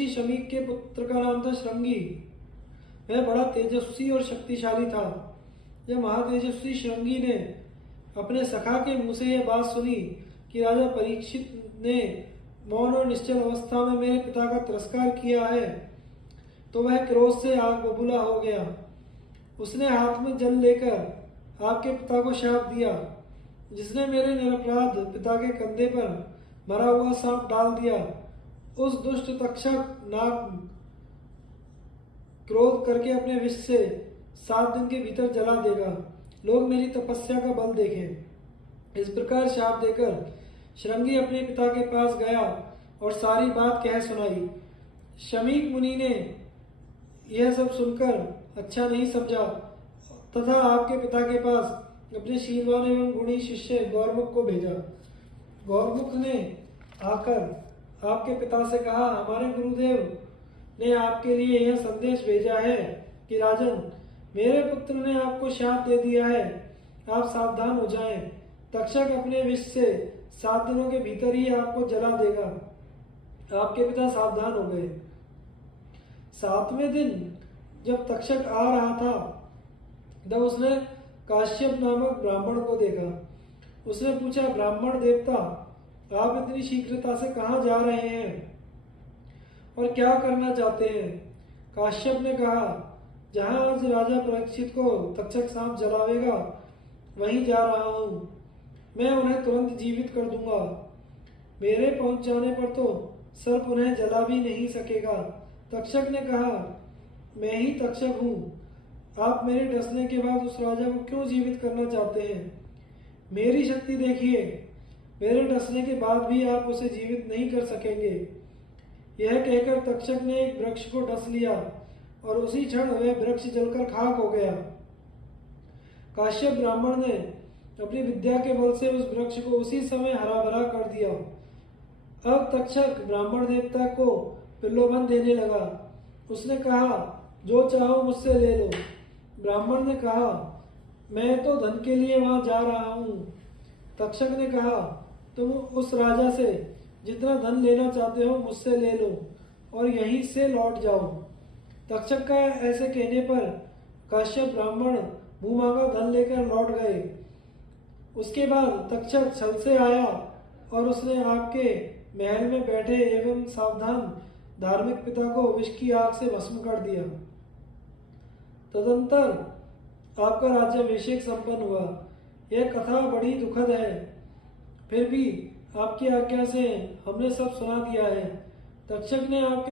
ऋषि शमीक के पुत्र का नाम था श्रृंगी। वह बड़ा तेजस्वी और शक्तिशाली था। जब महातेजस्वी श्रृंगी ने अपने सखा के मुंह से यह बात सुनी कि राजा परीक्षित ने मौन और निश्चल अवस्था में मेरे पिता का तिरस्कार किया है, तो वह क्रोध से आग बबूला हो गया। उसने हाथ में जल लेकर आपके पिता को शाप दिया, जिसने मेरे निरपराध पिता के कंधे पर मरा हुआ सांप डाल दिया। उस दुष्ट तक्षक नाग क्रोध करके अपने विष से 7 दिन के भीतर जला देगा। लोग मेरी तपस्या का बल देखें। इस प्रकार शाप देकर श्रृंगी अपने पिता के पास गया और सारी बात कह सुनाई। शमीक मुनि ने यह सब सुनकर अच्छा नहीं समझा तथा आपके पिता के पास अपने शीलवान एवं गुणी शिष्य गौरमुख को भेजा। गौरमुख ने आकर आपके पिता से कहा, हमारे गुरुदेव ने आपके लिए यह संदेश भेजा है कि राजन, मेरे पुत्र ने आपको शाप दे दिया है, आप सावधान हो जाएं। तक्षक अपने विष से 7 दिनों के भीतर ही आपको जला देगा। आपके पिता सावधान हो गए। 7वें दिन जब तक्षक आ रहा था, तब उसने काश्यप नामक ब्राह्मण को देखा। उसने पूछा, ब्राह्मण देवता, आप इतनी शीघ्रता से कहाँ जा रहे हैं और क्या करना चाहते हैं? काश्यप ने कहा, जहाँ आज राजा परीक्षित को तक्षक सांप जलावेगा, वहीं जा रहा हूँ। मैं उन्हें तुरंत जीवित कर दूंगा। मेरे पहुंच जाने पर तो सर्प उन्हें जला भी नहीं सकेगा। तक्षक ने कहा, मैं ही तक्षक हूँ। आप मेरे डसने के बाद उस राजा को क्यों जीवित करना चाहते हैं? मेरी शक्ति देखिए, मेरे डसने के बाद भी आप उसे जीवित नहीं कर सकेंगे। यह कहकर तक्षक ने एक वृक्ष को डस लिया और उसी क्षण वह वृक्ष जलकर खाक हो गया। काश्यप ब्राह्मण ने अपनी विद्या के बल से उस वृक्ष को उसी समय हरा भरा कर दिया। अब तक्षक ब्राह्मण देवता को प्रलोभन देने लगा। उसने कहा, जो चाहो मुझसे ले लो। ब्राह्मण ने कहा, मैं तो धन के लिए वहां जा रहा हूँ। तक्षक ने कहा, तुम उस राजा से जितना धन लेना चाहते हो मुझसे ले लो और यहीं से लौट जाओ। तक्षक का ऐसे कहने पर काश्यप ब्राह्मण मुंह मांगा धन लेकर लौट गए। उसके बाद तक्षक छल से आया और उसने आपके महल में बैठे एवं सावधान धार्मिक पिता को विष की आग से भस्म कर दिया। तदंतर आपका राज्याभिषेक संपन्न हुआ। यह कथा बड़ी दुखद है, फिर भी आपकी आज्ञा से हमने सब सुना दिया है। तक्षक ने आपके